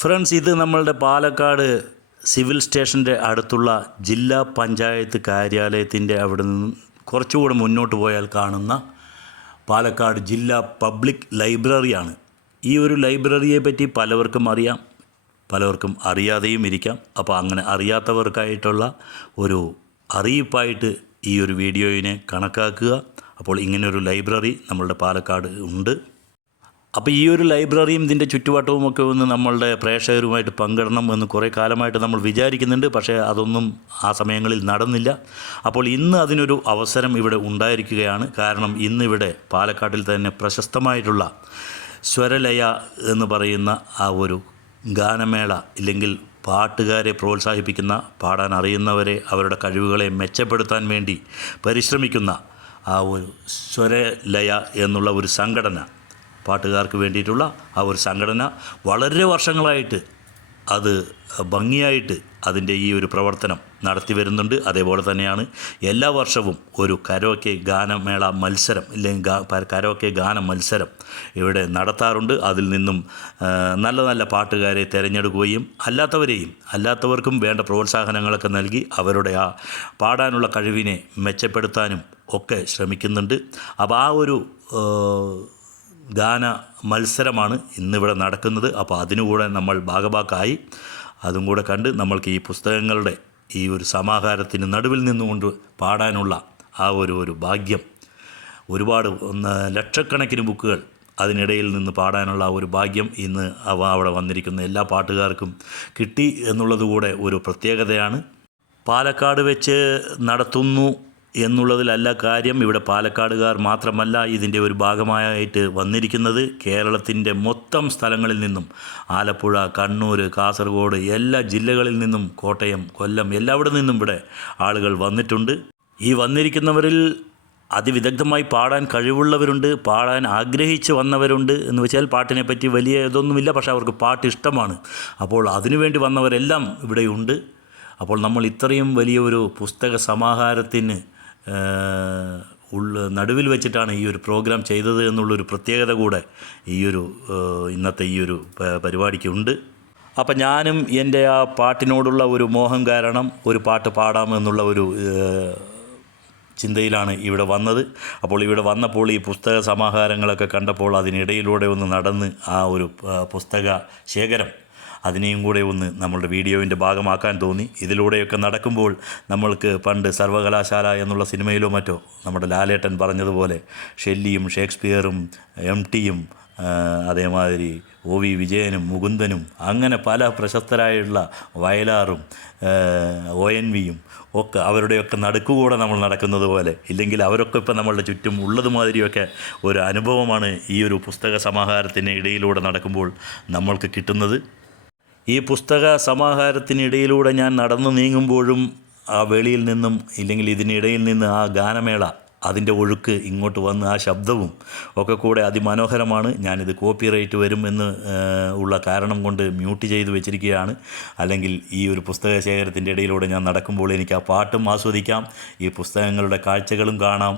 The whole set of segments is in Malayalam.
ഫ്രണ്ട്സ് ഇത് നമ്മളുടെ പാലക്കാട് സിവിൽ സ്റ്റേഷന്റെ അടുത്തുള്ള ജില്ലാ പഞ്ചായത്ത് കാര്യാലയത്തിന്റെ അവിടെ നിന്ന് കുറച്ചുകൂടെ മുന്നോട്ട് പോയാൽ കാണുന്ന പാലക്കാട് ജില്ലാ പബ്ലിക് ലൈബ്രറിയാണ്. ഈ ഒരു ലൈബ്രറിയെ പറ്റി പലവർക്കും അറിയാം പലവർക്കും അറിയാതെയും ഇരിക്കാം. അപ്പോൾ അങ്ങനെ അറിയാത്തവർക്കായിട്ടുള്ള ഒരു അറിയിപ്പായിട്ട് ഈ ഒരു വീഡിയോയിനെ കണക്കാക്കുക. അപ്പോൾ ഇങ്ങനൊരു ലൈബ്രറി നമ്മളുടെ പാലക്കാട് ഉണ്ട്. അപ്പോൾ ഈ ഒരു ലൈബ്രറിയും ഇതിന്റെ ചുറ്റുവട്ടവും ഒക്കെ ഒന്ന് നമ്മളുടെ പ്രേക്ഷകരുമായിട്ട് പങ്കിടണം എന്ന് കുറേ കാലമായിട്ട് നമ്മൾ വിചാരിക്കുന്നുണ്ട്. പക്ഷേ അതൊന്നും ആ സമയങ്ങളിൽ നടന്നില്ല. അപ്പോൾ ഇന്ന് അതിനൊരു അവസരം ഇവിടെ ഉണ്ടായിരിക്കുകയാണ്. കാരണം ഇന്നിവിടെ പാലക്കാട്ടിൽ തന്നെ പ്രശസ്തമായിട്ടുള്ള സ്വരലയ എന്ന് പറയുന്ന ആ ഒരു ഗാനമേള ഇല്ലെങ്കിൽ പാട്ടുകാരെ പ്രോത്സാഹിപ്പിക്കുന്ന പാടാൻ അറിയുന്നവരെ അവരുടെ കഴിവുകളെ മെച്ചപ്പെടുത്താൻ വേണ്ടി പരിശ്രമിക്കുന്ന ആ ഒരു സ്വരലയ എന്നുള്ള ഒരു സംഘടന പാട്ടുകാർക്ക് വേണ്ടിയിട്ടുള്ള ആ ഒരു സംഘടന വളരെ വർഷങ്ങളായിട്ട് അത് ഭംഗിയായിട്ട് അതിന്റെ ഈ ഒരു പ്രവർത്തനം നടത്തി വരുന്നുണ്ട്. അതേപോലെ തന്നെയാണ് എല്ലാ വർഷവും ഒരു കരോക്കെ ഗാനമേള മത്സരം ഇല്ലെങ്കിൽ കരോക്കെ ഗാന മത്സരം ഇവിടെ നടത്താറുണ്ട്. അതിൽ നിന്നും നല്ല നല്ല പാട്ടുകാരെ തിരഞ്ഞെടുക്കുകയും അല്ലാത്തവരെയും അല്ലാത്തവർക്കും വേണ്ട പ്രോത്സാഹനങ്ങളൊക്കെ നൽകി അവരുടെ ആ പാടാനുള്ള കഴിവിനെ മെച്ചപ്പെടുത്താനും ഒക്കെ ശ്രമിക്കുന്നുണ്ട്. അപ്പോൾ ആ ഒരു ഗാന മത്സരമാണ് ഇന്നിവിടെ നടക്കുന്നത്. അപ്പോൾ അതിനുകൂടെ നമ്മൾ ഭാഗഭാക്കായി അതും കൂടെ കണ്ട് നമ്മൾക്ക് ഈ പുസ്തകങ്ങളുടെ ഈ ഒരു സമാഹാരത്തിന് നടുവിൽ നിന്നുകൊണ്ട് പാടാനുള്ള ആ ഒരു ഒരു ഭാഗ്യം. ഒരുപാട് ഒന്ന് ലക്ഷക്കണക്കിന് ബുക്കുകൾ അതിനിടയിൽ നിന്ന് പാടാനുള്ള ഒരു ഭാഗ്യം ഇന്ന് അവ അവിടെ വന്നിരിക്കുന്ന എല്ലാ പാട്ടുകാർക്കും കിട്ടി എന്നുള്ളതുകൂടെ ഒരു പ്രത്യേകതയാണ്. പാലക്കാട് വെച്ച് നടത്തുന്നു എന്നുള്ളതിലല്ല കാര്യം. ഇവിടെ പാലക്കാടുകാർ മാത്രമല്ല ഇതിന്റെ ഒരു ഭാഗമായിട്ട് വന്നിരിക്കുന്നത്. കേരളത്തിന്റെ മൊത്തം സ്ഥലങ്ങളിൽ നിന്നും ആലപ്പുഴ കണ്ണൂർ കാസർഗോഡ് എല്ലാ ജില്ലകളിൽ നിന്നും കോട്ടയം കൊല്ലം എല്ലാവിടെ നിന്നും ഇവിടെ ആളുകൾ വന്നിട്ടുണ്ട്. ഈ വന്നിരിക്കുന്നവരിൽ അതിവിദഗ്ധമായി പാടാൻ കഴിവുള്ളവരുണ്ട് പാടാൻ ആഗ്രഹിച്ച് വന്നവരുണ്ട് എന്ന് വെച്ചാൽ പാട്ടിനെ പറ്റി വലിയ ഇതൊന്നുമില്ല പക്ഷേ അവർക്ക് പാട്ട് ഇഷ്ടമാണ്. അപ്പോൾ അതിനുവേണ്ടി വന്നവരെല്ലാം ഇവിടെയുണ്ട്. അപ്പോൾ നമ്മൾ ഇത്രയും വലിയൊരു പുസ്തക സമാഹാരത്തിന് ഉള്ള നടുവിൽ വെച്ചിട്ടാണ് ഈ ഒരു പ്രോഗ്രാം ചെയ്തത് എന്നുള്ളൊരു പ്രത്യേകത കൂടെ ഈ ഒരു ഇന്നത്തെ ഈ ഒരു പരിപാടിക്കുണ്ട്. അപ്പം ഞാനും എന്റെ ആ പാട്ടിനോടുള്ള ഒരു മോഹം കാരണം ഒരു പാട്ട് പാടാമെന്നുള്ള ഒരു ചിന്തയിലാണ് ഇവിടെ വന്നത്. അപ്പോൾ ഇവിടെ വന്നപ്പോൾ ഈ പുസ്തക സമാഹാരങ്ങളൊക്കെ കണ്ടപ്പോൾ അതിനിടയിലൂടെ ഒന്ന് നടന്ന് ആ ഒരു പുസ്തക ശേഖരം അതിനെയും കൂടെ ഒന്ന് നമ്മളുടെ വീഡിയോവിന്റെ ഭാഗമാക്കാൻ തോന്നി. ഇതിലൂടെയൊക്കെ നടക്കുമ്പോൾ നമ്മൾക്ക് പണ്ട് സർവകലാശാല എന്നുള്ള സിനിമയിലോ മറ്റോ നമ്മുടെ ലാലേട്ടൻ പറഞ്ഞതുപോലെ ഷെല്ലിയും ഷേക്സ്പിയറും എം ടിയും അതേമാതിരി ഒ വി വിജയനും മുകുന്ദനും അങ്ങനെ പല പ്രശസ്തരായുള്ള വയലാറും ഒ എൻ വിയും ഒക്കെ അവരുടെയൊക്കെ നടുക്കുകൂടെ നമ്മൾ നടക്കുന്നത് പോലെ. ഇല്ലെങ്കിൽ അവരൊക്കെ ഇപ്പം നമ്മളുടെ ചുറ്റും ഉള്ളതുമാതിരിയൊക്കെ ഒരു അനുഭവമാണ് ഈ ഒരു പുസ്തക സമാഹാരത്തിന് ഇടയിലൂടെ നടക്കുമ്പോൾ നമ്മൾക്ക് കിട്ടുന്നത്. ഈ പുസ്തക സമാഹാരത്തിനിടയിലൂടെ ഞാൻ നടന്നു നീങ്ങുമ്പോഴും ആ വെളിയിൽ നിന്നും ഇല്ലെങ്കിൽ ഇതിനിടയിൽ നിന്ന് ആ ഗാനമേള അതിന്റെ ഒഴുക്ക് ഇങ്ങോട്ട് വന്ന് ആ ശബ്ദവും ഒക്കെ കൂടെ അതിമനോഹരമാണ്. ഞാനിത് കോപ്പിറൈറ്റ് വരും എന്ന് ഉള്ള കാരണം കൊണ്ട് മ്യൂട്ട് ചെയ്ത് വെച്ചിരിക്കുകയാണ്. അല്ലെങ്കിൽ ഈ ഒരു പുസ്തക ശേഖരത്തിന്റെ ഇടയിലൂടെ ഞാൻ നടക്കുമ്പോൾ എനിക്ക് ആ പാട്ടും ആസ്വദിക്കാം. ഈ പുസ്തകങ്ങളുടെ കാഴ്ചകളും കാണാം.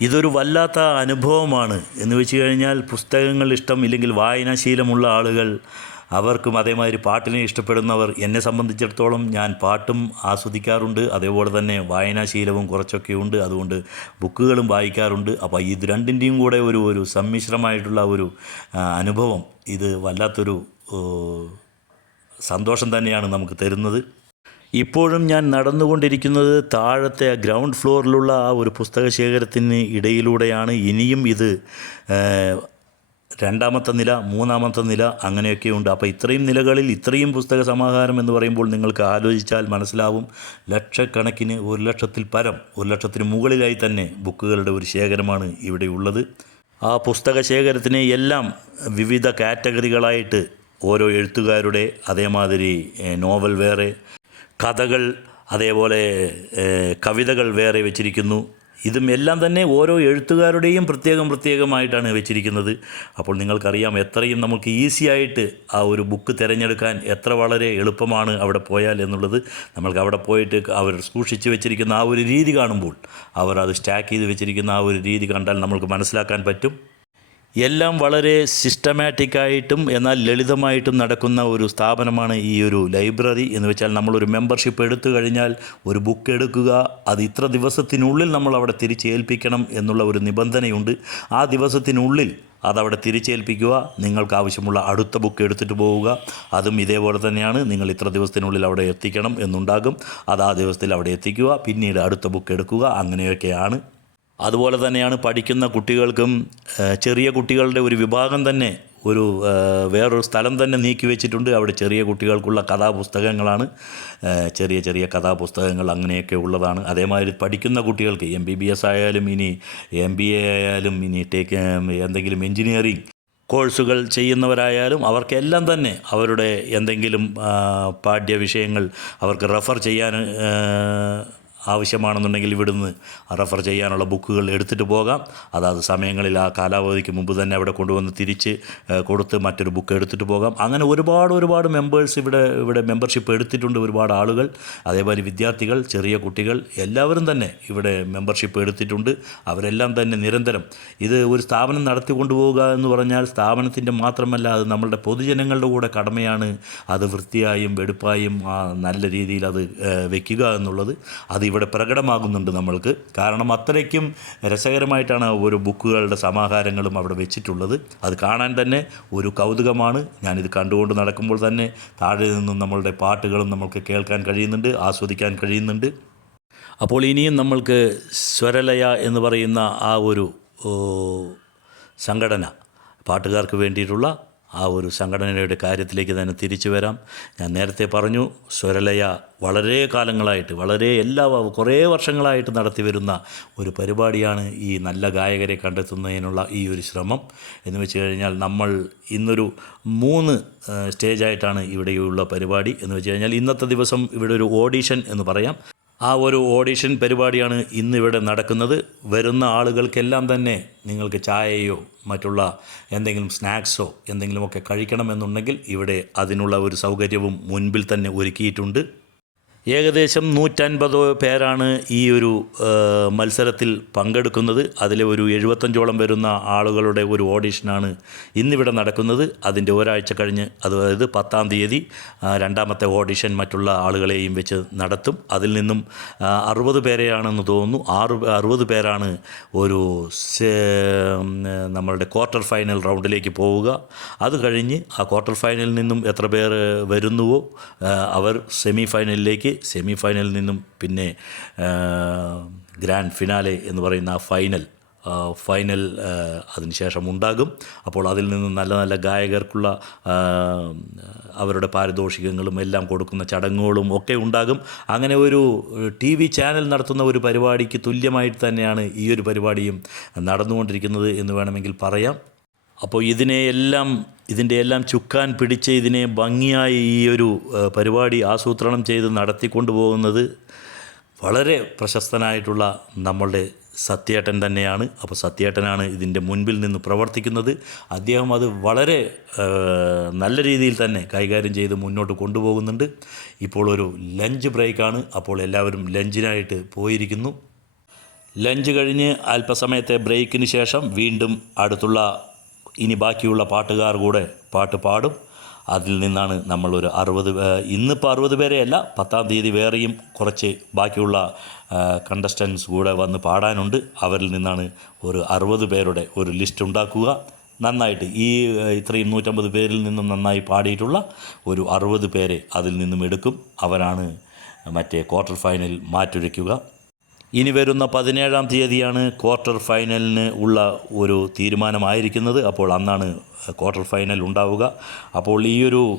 ഇതൊരു വല്ലാത്ത അനുഭവമാണ് എന്ന് വെച്ച് കഴിഞ്ഞാൽ പുസ്തകങ്ങൾ ഇഷ്ടം ഇല്ലെങ്കിൽ വായനാശീലമുള്ള ആളുകൾ അവർക്കും അതേമാതിരി പാട്ടിനെ ഇഷ്ടപ്പെടുന്നവർ എന്നെ സംബന്ധിച്ചിടത്തോളം ഞാൻ പാട്ടും ആസ്വദിക്കാറുണ്ട്. അതേപോലെ തന്നെ വായനാശീലവും കുറച്ചൊക്കെ ഉണ്ട് അതുകൊണ്ട് ബുക്കുകളും വായിക്കാറുണ്ട്. അപ്പോൾ ഇത് രണ്ടിന്റെയും കൂടെ ഒരു ഒരു സമ്മിശ്രമായിട്ടുള്ള ഒരു അനുഭവം. ഇത് വല്ലാത്തൊരു സന്തോഷം തന്നെയാണ് നമുക്ക് തരുന്നത്. ഇപ്പോഴും ഞാൻ നടന്നുകൊണ്ടിരിക്കുന്നത് താഴത്തെ ഗ്രൗണ്ട് ഫ്ലോറിലുള്ള ആ ഒരു പുസ്തക ശേഖരത്തിന് ഇടയിലൂടെയാണ്. ഇനിയും ഇത് രണ്ടാമത്തെ നില മൂന്നാമത്തെ നില അങ്ങനെയൊക്കെ ഉണ്ട് അപ്പോൾ ഇത്രയും നിലകളിൽ ഇത്രയും പുസ്തക സമാഹാരം എന്ന് പറയുമ്പോൾ നിങ്ങൾക്ക് ആലോചിച്ചാൽ മനസ്സിലാവും. ലക്ഷക്കണക്കിന് ഒരു ലക്ഷത്തിൽ പരം ഒരു ലക്ഷത്തിന് മുകളിലായി തന്നെ ബുക്കുകളുടെ ഒരു ശേഖരമാണ് ഇവിടെ ഉള്ളത്. ആ പുസ്തക ശേഖരത്തിനെ എല്ലാം വിവിധ കാറ്റഗറികളായിട്ട് ഓരോ എഴുത്തുകാരുടെ അതേമാതിരി നോവൽ വേറെ കഥകൾ അതേപോലെ കവിതകൾ വേറെ വെച്ചിരിക്കുന്നു. ഇതും എല്ലാം തന്നെ ഓരോ എഴുത്തുകാരുടെയും പ്രത്യേകം പ്രത്യേകമായിട്ടാണ് വെച്ചിരിക്കുന്നത്. അപ്പോൾ നിങ്ങൾക്കറിയാം എത്രയും നമുക്ക് ഈസി ആയിട്ട് ആ ഒരു ബുക്ക് തിരഞ്ഞെടുക്കാൻ എത്ര വളരെ എളുപ്പമാണ് അവിടെ പോയാൽ എന്നുള്ളത്. നമ്മൾക്ക് അവിടെ പോയിട്ട് അവർ സൂക്ഷിച്ച് വെച്ചിരിക്കുന്ന ആ ഒരു രീതി കാണുമ്പോൾ അവർ അത് സ്റ്റാക്ക് ചെയ്ത് വെച്ചിരിക്കുന്ന ആ ഒരു രീതി കണ്ടാൽ നമുക്ക് മനസ്സിലാക്കാൻ പറ്റും. എല്ലാം വളരെ സിസ്റ്റമാറ്റിക്കായിട്ടും എന്നാൽ ലളിതമായിട്ടും നടക്കുന്ന ഒരു സ്ഥാപനമാണ് ഈ ഒരു ലൈബ്രറി എന്ന് വെച്ചാൽ നമ്മളൊരു മെമ്പർഷിപ്പ് എടുത്തു കഴിഞ്ഞാൽ ഒരു ബുക്ക് എടുക്കുക അത് ഇത്ര ദിവസത്തിനുള്ളിൽ നമ്മൾ അവിടെ തിരിച്ചേൽപ്പിക്കണം എന്നുള്ള ഒരു നിബന്ധനയുണ്ട്. ആ ദിവസത്തിനുള്ളിൽ അതവിടെ തിരിച്ചേൽപ്പിക്കുക നിങ്ങൾക്ക് ആവശ്യമുള്ള അടുത്ത ബുക്ക് എടുത്തിട്ട് പോവുക അതും ഇതേപോലെ തന്നെയാണ്. നിങ്ങൾ ഇത്ര ദിവസത്തിനുള്ളിൽ അവിടെ എത്തിക്കണം എന്നുണ്ടാകും. അത് ആ ദിവസത്തിൽ അവിടെ എത്തിക്കുക പിന്നീട് അടുത്ത ബുക്ക് എടുക്കുക അങ്ങനെയൊക്കെയാണ് അതുപോലെ തന്നെയാണ് പഠിക്കുന്ന കുട്ടികൾക്കും ചെറിയ കുട്ടികളുടെ ഒരു വിഭാഗം തന്നെ ഒരു വേറൊരു സ്ഥലം തന്നെ നീക്കി വെച്ചിട്ടുണ്ട്. അവിടെ ചെറിയ കുട്ടികൾക്കുള്ള കഥാപുസ്തകങ്ങളാണ് ചെറിയ ചെറിയ കഥാപുസ്തകങ്ങൾ അങ്ങനെയൊക്കെ ഉള്ളതാണ്. അതേമാതിരി പഠിക്കുന്ന കുട്ടികൾക്ക് എം ബി ബി എസ് ആയാലും ഇനി എം ബി എ ആയാലും ഇനി ടേക്ക് എന്തെങ്കിലും എൻജിനീയറിങ് കോഴ്സുകൾ ചെയ്യുന്നവരായാലും അവർക്കെല്ലാം തന്നെ അവരുടെ എന്തെങ്കിലും പാഠ്യ വിഷയങ്ങൾ അവർക്ക് റെഫർ ചെയ്യാൻ ആവശ്യമാണെന്നുണ്ടെങ്കിൽ ഇവിടുന്ന് റെഫർ ചെയ്യാനുള്ള ബുക്കുകൾ എടുത്തിട്ട് പോകാം. അതാത് സമയങ്ങളിൽ ആ കാലാവധിക്ക് മുമ്പ് തന്നെ അവിടെ കൊണ്ടുവന്ന് തിരിച്ച് കൊടുത്ത് മറ്റൊരു ബുക്ക് എടുത്തിട്ട് പോകാം. അങ്ങനെ ഒരുപാട് ഒരുപാട് മെമ്പേഴ്സ് ഇവിടെ ഇവിടെ മെമ്പർഷിപ്പ് എടുത്തിട്ടുണ്ട് ഒരുപാട് ആളുകൾ. അതേപോലെ വിദ്യാർത്ഥികൾ ചെറിയ കുട്ടികൾ എല്ലാവരും തന്നെ ഇവിടെ മെമ്പർഷിപ്പ് എടുത്തിട്ടുണ്ട്. അവരെല്ലാം തന്നെ നിരന്തരം ഇത് ഒരു സ്ഥാപനം നടത്തി കൊണ്ടുപോവുക എന്ന് പറഞ്ഞാൽ സ്ഥാപനത്തിന്റെ മാത്രമല്ല അത് നമ്മളുടെ പൊതുജനങ്ങളുടെ കൂടെ കടമയാണ്. അത് വൃത്തിയായും വെടുപ്പായും നല്ല രീതിയിൽ അത് വയ്ക്കുക എന്നുള്ളത്. അത് പ്രകടമാകുന്നുണ്ട് നമ്മൾക്ക്. കാരണം അത്രയ്ക്കും രസകരമായിട്ടാണ് ഓരോ ബുക്കുകളുടെ സമാഹാരങ്ങളും അവിടെ വെച്ചിട്ടുള്ളത്. അത് കാണാൻ തന്നെ ഒരു കൗതുകമാണ്. ഞാനിത് കണ്ടുകൊണ്ട് നടക്കുമ്പോൾ തന്നെ താഴെ നിന്നും നമ്മളുടെ പാട്ടുകളും നമുക്ക് കേൾക്കാൻ കഴിയുന്നുണ്ട് ആസ്വദിക്കാൻ കഴിയുന്നുണ്ട്. അപ്പോൾ ഇനിയും നമ്മൾക്ക് സ്വരലയ എന്ന് പറയുന്ന ആ ഒരു സംഘടന പാട്ടുകാർക്ക് വേണ്ടിയിട്ടുള്ള ആ ഒരു സംഘടനയുടെ കാര്യത്തിലേക്ക് തന്നെ തിരിച്ചു വരാം. ഞാൻ നേരത്തെ പറഞ്ഞു സ്വരലയ വളരെ കാലങ്ങളായിട്ട് വളരെ എല്ലാ കുറേ വർഷങ്ങളായിട്ട് നടത്തി വരുന്ന ഒരു പരിപാടിയാണ് ഈ നല്ല ഗായകരെ കണ്ടെത്തുന്നതിനുള്ള ഈ ഒരു ശ്രമം. എന്ന് വെച്ച് കഴിഞ്ഞാൽ നമ്മൾ ഇന്നൊരു മൂന്ന് സ്റ്റേജായിട്ടാണ് ഇവിടെയുള്ള പരിപാടി. എന്ന് വെച്ച് കഴിഞ്ഞാൽ ഇന്നത്തെ ദിവസം ഇവിടെ ഒരു ഓഡീഷൻ എന്ന് പറയാം. ആ ഒരു ഓഡിഷൻ പരിപാടിയാണ് ഇന്നിവിടെ നടക്കുന്നത്. വരുന്ന ആളുകൾക്കെല്ലാം തന്നെ നിങ്ങൾക്ക് ചായയോ മറ്റുള്ള എന്തെങ്കിലും സ്നാക്സോ എന്തെങ്കിലുമൊക്കെ കഴിക്കണമെന്നുണ്ടെങ്കിൽ ഇവിടെ അതിനുള്ള ഒരു സൗകര്യവും മുൻപിൽ തന്നെ ഒരുക്കിയിട്ടുണ്ട്. ഏകദേശം നൂറ്റൻപത് പേരാണ് ഈ ഒരു മത്സരത്തിൽ പങ്കെടുക്കുന്നത്. അതിലെ ഒരു എഴുപത്തഞ്ചോളം വരുന്ന ആളുകളുടെ ഒരു ഓഡിഷനാണ് ഇന്നിവിടെ നടക്കുന്നത്. അതിന്റെ ഒരാഴ്ച കഴിഞ്ഞ് അതായത് പത്താം തീയതി രണ്ടാമത്തെ ഓഡിഷൻ മറ്റുള്ള ആളുകളെയും വെച്ച് നടത്തും. അതിൽ നിന്നും അറുപത് പേരെയാണെന്ന് തോന്നുന്നു. ആറ് അറുപത് പേരാണ് ഒരു നമ്മളുടെ ക്വാർട്ടർ ഫൈനൽ റൗണ്ടിലേക്ക് പോവുക. അത് കഴിഞ്ഞ് ആ ക്വാർട്ടർ ഫൈനലിൽ നിന്നും എത്ര പേർ വരുന്നുവോ അവർ സെമി ഫൈനലിലേക്ക് സെമി ഫൈനലിൽ നിന്നും പിന്നെ ഗ്രാൻഡ് ഫിനാലെ എന്ന് പറയുന്ന ആ ഫൈനൽ ഫൈനൽ അതിനുശേഷം ഉണ്ടാകും. അപ്പോൾ അതിൽ നിന്നും നല്ല നല്ല ഗായകർക്കുള്ള അവരുടെ പാരിതോഷികങ്ങളും എല്ലാം കൊടുക്കുന്ന ചടങ്ങുകളും ഒക്കെ ഉണ്ടാകും. അങ്ങനെ ഒരു ടി വി ചാനൽ നടത്തുന്ന ഒരു പരിപാടിക്ക് തുല്യമായിട്ട് തന്നെയാണ് ഈ ഒരു പരിപാടിയും നടന്നുകൊണ്ടിരിക്കുന്നത് എന്ന് വേണമെങ്കിൽ പറയാം. അപ്പോൾ ഇതിനെയെല്ലാം ഇതിന്റെ എല്ലാം ചുക്കാൻ പിടിച്ച് ഇതിനെ ഭംഗിയായി ഈ ഒരു പരിപാടി ആസൂത്രണം ചെയ്ത് നടത്തിക്കൊണ്ടു പോകുന്നത് വളരെ പ്രശസ്തനായിട്ടുള്ള നമ്മളുടെ സത്യേട്ടൻ തന്നെയാണ്. അപ്പോൾ സത്യേട്ടനാണ് ഇതിന്റെ മുൻപിൽ നിന്ന് പ്രവർത്തിക്കുന്നത്. അദ്ദേഹം അത് വളരെ നല്ല രീതിയിൽ തന്നെ കൈകാര്യം ചെയ്ത് മുന്നോട്ട് കൊണ്ടുപോകുന്നുണ്ട്. ഇപ്പോൾ ഒരു ലഞ്ച് ബ്രേക്കാണ്. അപ്പോൾ എല്ലാവരും ലഞ്ചിനായിട്ട് പോയിരിക്കുന്നു. ലഞ്ച് കഴിഞ്ഞ് അല്പസമയത്തെ ബ്രേക്കിന് ശേഷം വീണ്ടും അടുത്തുള്ള ഇനി ബാക്കിയുള്ള പാട്ടുകാർ കൂടെ പാട്ട് പാടും. അതിൽ നിന്നാണ് നമ്മളൊരു അറുപത് ഇന്നിപ്പോൾ അറുപത് പേരെയല്ല പത്താം തീയതി വേറെയും കുറച്ച് ബാക്കിയുള്ള കണ്ടസ്റ്റൻസ് കൂടെ വന്ന് പാടാനുണ്ട്. അവരിൽ നിന്നാണ് ഒരു അറുപത് പേരുടെ ഒരു ലിസ്റ്റ് ഉണ്ടാക്കുക. നന്നായിട്ട് ഈ ഇത്രയും നൂറ്റമ്പത് പേരിൽ നിന്നും നന്നായി പാടിയിട്ടുള്ള ഒരു അറുപത് പേരെ അതിൽ നിന്നും എടുക്കും. അവരാണ് മറ്റേ ക്വാർട്ടർ ഫൈനൽ മാറ്റൊരുക്കുക. ഇനി വരുന്ന പതിനേഴാം തീയതിയാണ് ക്വാർട്ടർ ഫൈനലിന് ഉള്ള ഒരു തീരുമാനമായിരിക്കുന്നത്. അപ്പോൾ അന്നാണ് ക്വാർട്ടർ ഫൈനൽ ഉണ്ടാവുക. അപ്പോൾ ഈ ഒരു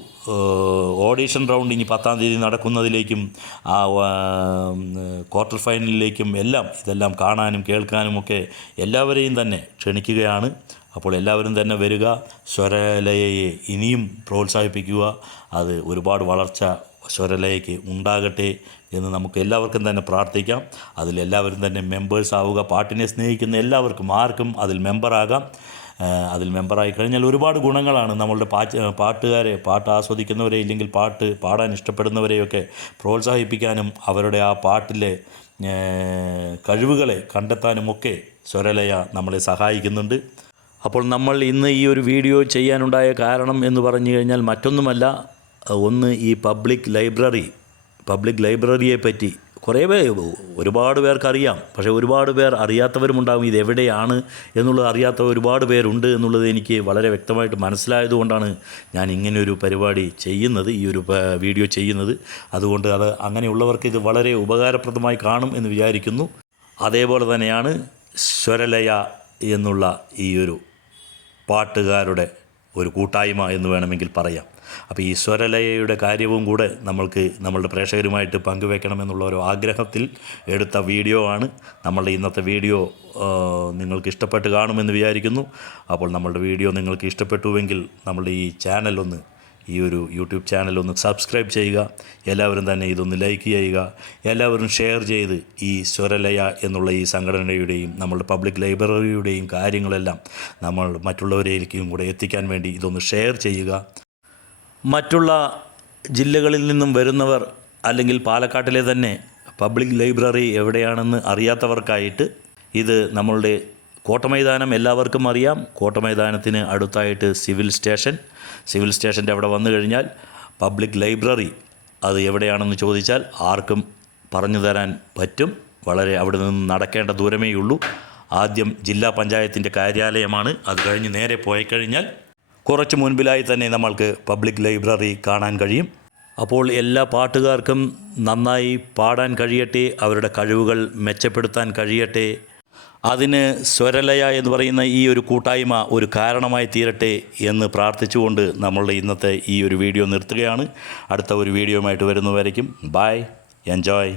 ഓഡീഷൻ റൗണ്ട് ഇനി പത്താം തീയതി നടക്കുന്നതിലേക്കും ആ ക്വാർട്ടർ ഫൈനലിലേക്കും എല്ലാം ഇതെല്ലാം കാണാനും കേൾക്കാനുമൊക്കെ എല്ലാവരെയും തന്നെ ക്ഷണിക്കുകയാണ്. അപ്പോൾ എല്ലാവരും തന്നെ വരിക. സ്വരലയെ ഇനിയും പ്രോത്സാഹിപ്പിക്കുക. അത് ഒരുപാട് വളർച്ച സ്വരലയയ്ക്ക് ഉണ്ടാകട്ടെ എന്ന് നമുക്ക് എല്ലാവർക്കും തന്നെ പ്രാർത്ഥിക്കാം. അതിലെല്ലാവരും തന്നെ മെമ്പേഴ്സ് ആവുക പാട്ടിനെ സ്നേഹിക്കുന്ന എല്ലാവർക്കും ആർക്കും അതിൽ മെമ്പറാകാം അതിൽ മെമ്പറായി കഴിഞ്ഞാൽ ഒരുപാട് ഗുണങ്ങളാണ് നമ്മളുടെ പാട്ട് പാട്ടുകാരെ പാട്ട് ആസ്വദിക്കുന്നവരെ ഇല്ലെങ്കിൽ പാട്ട് പാടാൻ ഇഷ്ടപ്പെടുന്നവരെയൊക്കെ പ്രോത്സാഹിപ്പിക്കാനും അവരുടെ ആ പാട്ടിലെ കഴിവുകളെ കണ്ടെത്താനും ഒക്കെ സ്വരലയ നമ്മളെ സഹായിക്കുന്നുണ്ട്. അപ്പോൾ നമ്മൾ ഇന്ന് ഈ ഒരു വീഡിയോ ചെയ്യാനുണ്ടായ കാരണം എന്ന് പറഞ്ഞു കഴിഞ്ഞാൽ മറ്റൊന്നുമല്ല. ഒന്ന് ഈ പബ്ലിക് ലൈബ്രറി പബ്ലിക് ലൈബ്രറിയെ പറ്റി കുറേ പേർ ഒരുപാട് പേർക്ക് അറിയാം പക്ഷേ ഒരുപാട് പേർ അറിയാത്തവരുമുണ്ടാകും ഇത് എവിടെയാണ് എന്നുള്ളത് അറിയാത്ത ഒരുപാട് പേരുണ്ട് എന്നുള്ളത് എനിക്ക് വളരെ വ്യക്തമായിട്ട് മനസ്സിലായതുകൊണ്ടാണ് ഞാൻ ഇങ്ങനെയൊരു പരിപാടി ചെയ്യുന്നത് ഈ ഒരു വീഡിയോ ചെയ്യുന്നത്. അതുകൊണ്ട് അത് അങ്ങനെയുള്ളവർക്ക് ഇത് വളരെ ഉപകാരപ്രദമായി കാണും എന്ന് വിചാരിക്കുന്നു. അതേപോലെ തന്നെയാണ് സ്വരലയ എന്നുള്ള ഈ ഒരു പാട്ടുകാരുടെ ഒരു കൂട്ടായ്മ എന്ന് വേണമെങ്കിൽ പറയാം. അപ്പോൾ ഈ സ്വരലയയുടെ കാര്യവും കൂടെ നമ്മൾക്ക് നമ്മളുടെ പ്രേക്ഷകരുമായിട്ട് പങ്കുവെക്കണമെന്നുള്ള ഒരു ആഗ്രഹത്തിൽ എടുത്ത വീഡിയോ ആണ്. നമ്മളുടെ ഇന്നത്തെ വീഡിയോ നിങ്ങൾക്ക് ഇഷ്ടപ്പെട്ട് കാണുമെന്ന് വിചാരിക്കുന്നു. അപ്പോൾ നമ്മളുടെ വീഡിയോ നിങ്ങൾക്ക് ഇഷ്ടപ്പെട്ടുവെങ്കിൽ നമ്മളുടെ ഈ ചാനലൊന്ന് ഈ ഒരു യൂട്യൂബ് ചാനൽ ഒന്ന് സബ്സ്ക്രൈബ് ചെയ്യുക. എല്ലാവരും തന്നെ ഇതൊന്ന് ലൈക്ക് ചെയ്യുക. എല്ലാവരും ഷെയർ ചെയ്ത് ഈ സ്വരലയ എന്നുള്ള ഈ സംഘടനയുടെയും നമ്മളുടെ പബ്ലിക് ലൈബ്രറിയുടെയും കാര്യങ്ങളെല്ലാം നമ്മൾ മറ്റുള്ളവരിലേക്കും കൂടെ എത്തിക്കാൻ വേണ്ടി ഇതൊന്ന് ഷെയർ ചെയ്യുക. മറ്റുള്ള ജില്ലകളിൽ നിന്നും വരുന്നവർ അല്ലെങ്കിൽ പാലക്കാട്ടിലെ തന്നെ പബ്ലിക് ലൈബ്രറി എവിടെയാണെന്ന് അറിയാത്തവർക്കായിട്ട് ഇത് നമ്മളുടെ കോട്ടമൈതാനം എല്ലാവർക്കും അറിയാം. കോട്ടമൈതാനത്തിന് അടുത്തായിട്ട് സിവിൽ സ്റ്റേഷൻ. സിവിൽ സ്റ്റേഷന്റെ അവിടെ വന്നു കഴിഞ്ഞാൽ പബ്ലിക് ലൈബ്രറി അത് എവിടെയാണെന്ന് ചോദിച്ചാൽ ആർക്കും പറഞ്ഞു തരാൻ പറ്റും. വളരെ അവിടെ നിന്ന് നടക്കേണ്ട ദൂരമേ ഉള്ളൂ ആദ്യം ജില്ലാ പഞ്ചായത്തിന്റെ കാര്യാലയമാണ്. അത് കഴിഞ്ഞ് നേരെ പോയി കഴിഞ്ഞാൽ കുറച്ച് മുൻപിലായി തന്നെ നമ്മൾക്ക് പബ്ലിക് ലൈബ്രറി കാണാൻ കഴിയും. അപ്പോൾ എല്ലാ പാട്ടുകാർക്കും നന്നായി പാടാൻ കഴിയട്ടെ അവരുടെ കഴിവുകൾ മെച്ചപ്പെടുത്താൻ കഴിയട്ടെ. അതിന് സ്വരലയ എന്ന് പറയുന്ന ഈ ഒരു കൂട്ടായ്മ ഒരു കാരണമായി തീരട്ടെ എന്ന് പ്രാർത്ഥിച്ചുകൊണ്ട് നമ്മളുടെ ഇന്നത്തെ ഈ ഒരു വീഡിയോ നിർത്തുകയാണ്. അടുത്ത ഒരു വീഡിയോയുമായിട്ട് വരുന്നവരേക്കും ബായ് എൻജോയ്